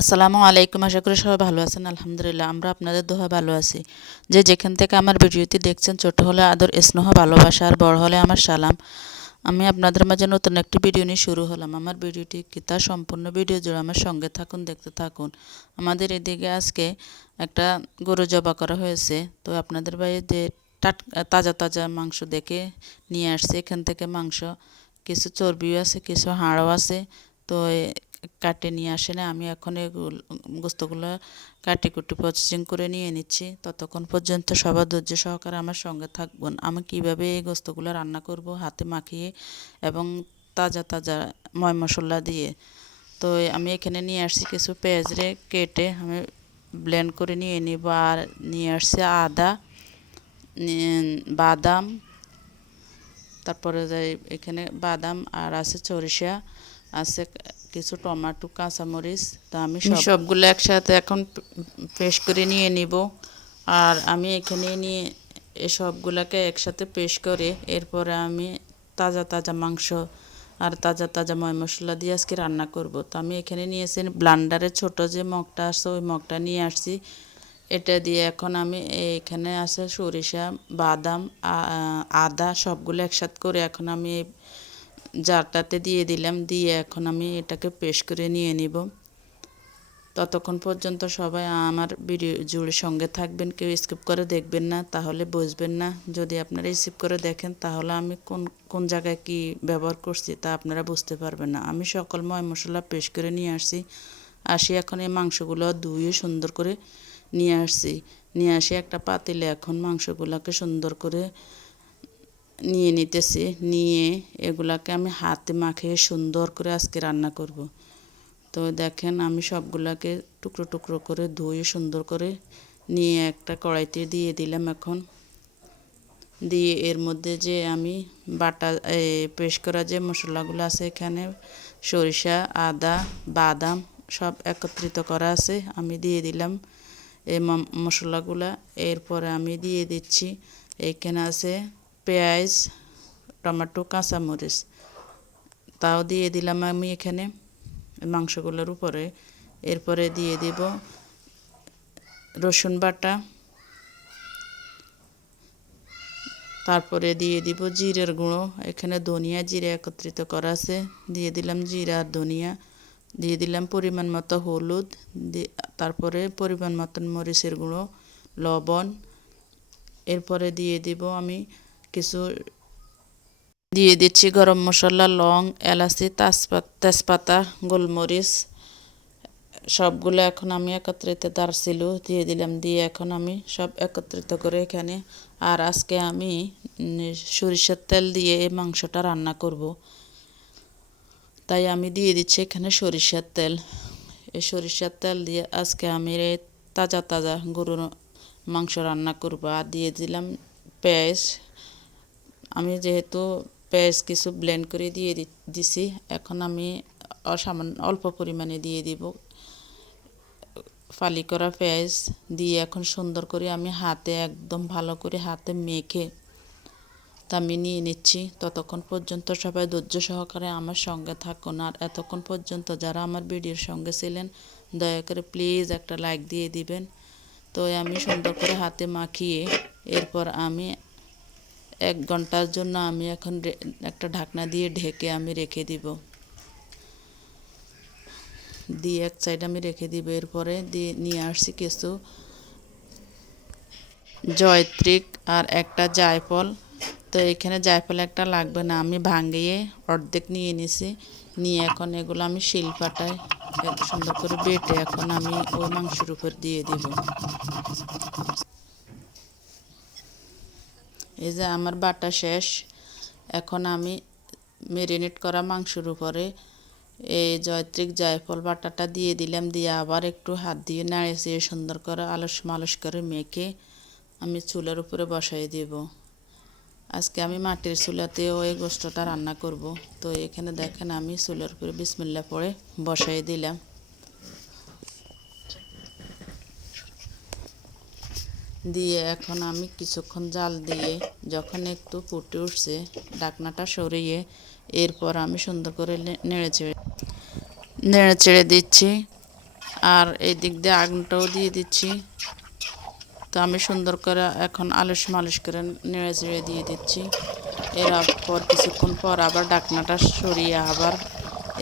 আসসালামু আলাইকুম, আশা করি সবাই ভালো আছেন, আলহামদুলিল্লাহ, আমরা আপনাদের দোহা ভালো আছি। যে যেখান থেকে আমার ভিডিওটি দেখছেন, ছোট হলে আদর, স্নেহ, ভালোবাসা আর বড় হলে আমার সালাম। আমি আপনাদের মাঝে নতুন একটি ভিডিও নিয়ে শুরু হলাম। আমার ভিডিওটি কি তা সম্পূর্ণ ভিডিও জুড়ে আমার সঙ্গে থাকুন, দেখতে থাকুন। আমাদের এদিকে আজকে একটা গরু জবা করা হয়েছে। তো আপনাদের বাইরে যে টাট, তাজা তাজা মাংস দেখে নিয়ে আসছে। এখান থেকে মাংস, কিছু চর্বিও আছে, কিছু হাড়ও আছে। তো কাটে নিয়ে আসে না। আমি এখন এগুলো গোস্তগুলো কাটি কুটি প্রসেসিং করে নিয়ে নিচ্ছি। ততক্ষণ পর্যন্ত সবার ধৈর্য সহকারে আমার সঙ্গে থাকবেন আমি কীভাবে এই গোস্তগুলো রান্না করব হাতে মাখিয়ে এবং তাজা তাজা ময় মশলা দিয়ে? তো আমি এখানে নিয়ে আসছি কিছু পেঁয়াজ রে কেটে আমি ব্লেন্ড করে নিয়ে নিব। আর নিয়ে আসছি আদা বাদাম, তারপরে যাই এখানে বাদাম আর আছে সরিষা। আছে কিছু টমাটো কাঁচামরিচ তা আমি সবগুলো একসাথে এখন পেস্ট করে নিয়ে নিব। আর আমি এখানে নিয়ে সবগুলোকে একসাথে পেস্ট করে এরপরে আমি তাজা তাজা মাংস আর তাজা তাজা ময় মশলা দিয়ে আজকে রান্না করব। তো আমি এখানে নিয়েছি ব্লান্ডারে ছোট যে মগটা আছে ওই মগটা নিয়ে আসছি। এটা দিয়ে এখন আমি এখানে আছে সরিষা বাদাম আদা সবগুলো একসাথে করে এখন আমি জারটাতে দিয়ে দিলাম, দিয়ে এখন আমি এটাকে পেশ করে নিয়ে নিব। ততক্ষণ পর্যন্ত সবাই আমার ভিডিও জুড়ে সঙ্গে থাকবেন, কেউ স্কিপ করে দেখবেন না, তাহলে বুঝবেন না। যদি আপনারা স্কিপ করে দেখেন, তাহলে আমি কোন কোন জায়গায় কি ব্যবহার করছি তা আপনারা বুঝতে পারবেন না। আমি সকল ময় মশলা পেশ করে নিয়ে আসছি। আসি এখন এই মাংসগুলো ধুয়ে সুন্দর করে নিয়ে আসছি। নিয়ে আসি একটা পাতিলে এখন মাংসগুলোকে সুন্দর করে নিয়ে নিতেছি, নিয়ে এগুলাকে আমি হাতে মাখিয়ে সুন্দর করে আজকে রান্না করব। তো দেখেন আমি সবগুলাকে টুকরো টুকরো করে ধুয়ে সুন্দর করে নিয়ে একটা কড়াইতে দিয়ে দিলাম এখন দিয়ে এর মধ্যে যে আমি বাটা পেস্ট করা যে মশলাগুলো আছে এখানে, সরিষা, আদা, বাদাম সব একত্রিত করা আছে, আমি দিয়ে দিলাম এই মশলাগুলা এরপরে আমি দিয়ে দিচ্ছি, এখানে আছে পেঁয়াজ, টমেটো, কাঁচামরিচ। তাও দিয়ে দিলাম আমি এখানে মাংসগুলোর উপরে। এরপরে দিয়ে দিব রসুন বাটা। তারপরে দিয়ে দিব জিরের গুঁড়ো। এখানে ধনিয়া জিরে একত্রিত করা আছে। দিয়ে দিলাম জিরা আর ধনিয়া। দিয়ে দিলাম পরিমাণ মতো হলুদ। তারপরে পরিমাণ মতন মরিচের গুঁড়ো, লবণ। এরপরে দিয়ে দিব আমি কিছু দিয়ে দিচ্ছি গরম মশলা, লং, এলাচি, তেজপাতা তেজপাতা, গোলমরিচ, সবগুলো এখন আমি একত্রিত দারছিল দিয়ে দিলাম। দিয়ে এখন আমি সব একত্রিত করে এখানে আর আজকে আমি সরিষার তেল দিয়ে এই মাংসটা রান্না করব। তাই আমি দিয়ে দিচ্ছি এখানে সরিষার তেল। এই সরিষার তেল দিয়ে আজকে আমি তাজা তাজা গরুর মাংস রান্না করব। আর দিয়ে দিলাম পেঁয়াজ আমি যেহেতু পেঁয়াজ কিছু ব্লেন্ড করে দিয়ে দিছি, এখন আমি সামান্য অল্প পরিমাণে দিয়ে দিব। ফালি করা পেঁয়াজ দিয়ে এখন সুন্দর করে আমি হাতে, একদম ভালো করে হাতে মেখে তা আমি নিয়ে নিচ্ছি। ততক্ষণ পর্যন্ত সবাই ধৈর্য সহকারে আমার সঙ্গে থাকুন। আর এতক্ষণ পর্যন্ত যারা আমার ভিডিওর সঙ্গে ছিলেন, দয়া করে প্লিজ একটা লাইক দিয়ে দিবেন। তো আমি সুন্দর করে হাতে মাখিয়ে এরপর আমি এক ঘণ্টার জন্য আমি এখন একটা ঢাকনা দিয়ে ঢেকে আমি রেখে দিব। দিয়ে এক সাইড আমি রেখে দিব। এরপরে দিয়ে নিয়ে আসছি কিছু জয়ত্রিক আর একটা জায়ফল। তো এখানে জায়ফল একটা লাগবে না, আমি ভাঙিয়ে অর্ধেক নিয়ে নিছি। নিয়ে এখন এগুলো আমি শিলপাটায় সুন্দর করে বেটে এখন আমি ওই মাংসের উপর দিয়ে দিব। এই যে আমার বাটা শেষ, এখন আমি মেরিনেট করা মাংসের উপরে এই জয়ত্রিক জায়ফল বাটাটা দিয়ে দিলাম, দিয়ে আবার একটু হাত দিয়ে নাড়ে চেয়ে সুন্দর করে আলস মালস করে মেখে আমি চুলার উপরে বসাই দেব। আজকে আমি মাটির চুলাতেও এই গোস্তটা রান্না করব। তো এখানে দেখেন আমি চুলার উপরে বিসমিল্লা পরে বসাই দিলাম। দিয়ে এখন আমি কিছুক্ষণ জাল দিয়ে যখন একটু ফুটে উঠছে, ডাকনাটা সরিয়ে এরপর আমি সুন্দর করে নেড়ে চেড়ে নেড়ে চেড়ে দিচ্ছি। আর এই দিক দিয়ে আগুনটাও দিয়ে দিচ্ছি। তো আমি সুন্দর করে এখন আলুস মালিশ করে নেড়ে চেড়ে দিয়ে দিচ্ছি। এর পর কিছুক্ষণ পর আবার ডাকনাটা সরিয়ে আবার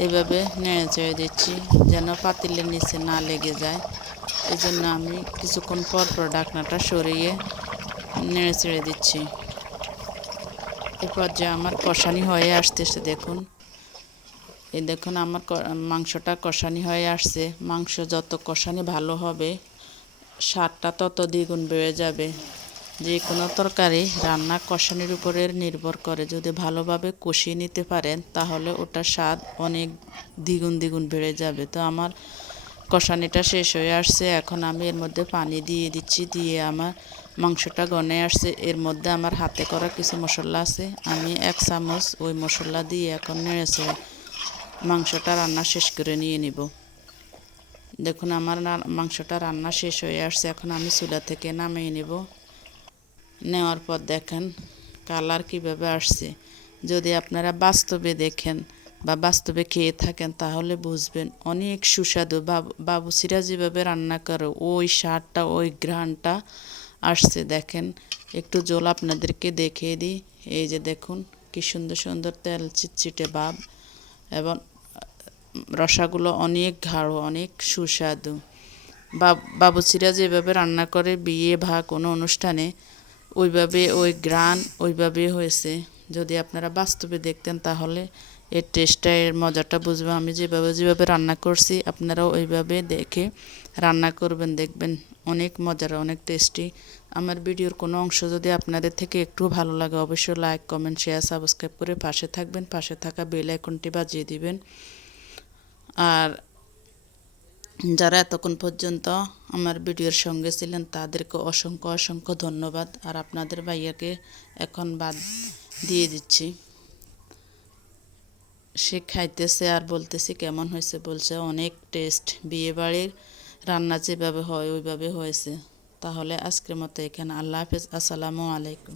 এভাবে নেড়ে চেড়ে দিচ্ছি, যেন পাতিলের নিচে না লেগে যায়। এই জন্য আমি কিছুক্ষণ পর পর ডাকনাটা সরিয়ে নেড়ে চেড়ে দিচ্ছি। এরপর যে আমার কষানি হয়ে আসতেছে, দেখুন। এই দেখুন, আমার মাংসটা কষানি হয়ে আসছে। মাংস যত কষানি ভালো হবে, স্বাদটা তত দ্বিগুণ বেড়ে যাবে। যে কোনো তরকারি রান্না কষানির উপরে নির্ভর করে। যদি ভালোভাবে কষিয়ে নিতে পারেন, তাহলে ওটার স্বাদ অনেক দ্বিগুণ দ্বিগুণ বেড়ে যাবে। তো আমার কষানিটা শেষ হয়ে আসছে, এখন আমি এর মধ্যে পানি দিয়ে দিচ্ছি, দিয়ে আমার মাংসটা গনে আসছে। এর মধ্যে আমার হাতে করা কিছু মশলা আছে, আমি এক চামচ ওই মশলা দিয়ে এখন নেড়েছে মাংসটা রান্না শেষ করে নিয়ে নিব। দেখুন, আমার মাংসটা রান্না শেষ হয়ে আসছে, এখন আমি চুলা থেকে নামিয়ে নেব। নেওয়ার পর দেখেন কালার কীভাবে আসছে। যদি আপনারা বাস্তবে দেখেন বা বাস্তবে খেয়ে থাকেন তাহলে বুঝবেন। অনেক সুস্বাদু। বাবুসিরা যেভাবে রান্না করে, ওই স্বাদটা, ওই ঘ্রাণটা আসছে। দেখেন, একটু জল আপনাদেরকে দেখিয়ে দিই। এই যে দেখুন, কি সুন্দর সুন্দর তেল চিটচিটে ভাব এবং রসাগুলো অনেক গাঢ়, অনেক সুস্বাদু। বাবুচিরা যেভাবে রান্না করে, বিয়ে বা কোনো অনুষ্ঠানে, ওইভাবে ওই গ্রান ওইভাবে হয়েছে। যদি আপনারা বাস্তবে দেখতেন তাহলে এর টেস্টটা এর মজাটা বুঝবে। আমি যেভাবে যেভাবে রান্না করছি, আপনারাও ওইভাবে দেখে রান্না করবেন, দেখবেন অনেক মজার, অনেক টেস্টি আমার ভিডিওর কোনো অংশ যদি আপনাদের থেকে একটু ভালো লাগে, অবশ্যই লাইক কমেন্ট শেয়ার সাবস্ক্রাইব করে পাশে থাকবেন। পাশে থাকা বেল আইকনটি বাজিয়ে দিবেন। আর যারা এতক্ষণ পর্যন্ত আমার ভিডিওর সঙ্গে ছিলেন, তাদেরকে অসংখ্য অসংখ্য ধন্যবাদ। আর আপনাদের ভাইয়াকে এখন বাদ দিয়ে দিচ্ছি। সে খাইতেছে আর বলতেছি কেমন হয়েছে বলছে, অনেক টেস্ট বিয়ে বাড়ির রান্না যেভাবে হয়, ওইভাবে হয়েছে। তাহলে আজকের মতো এখানে। আল্লাহ হাফেজ। আসসালামু আলাইকুম।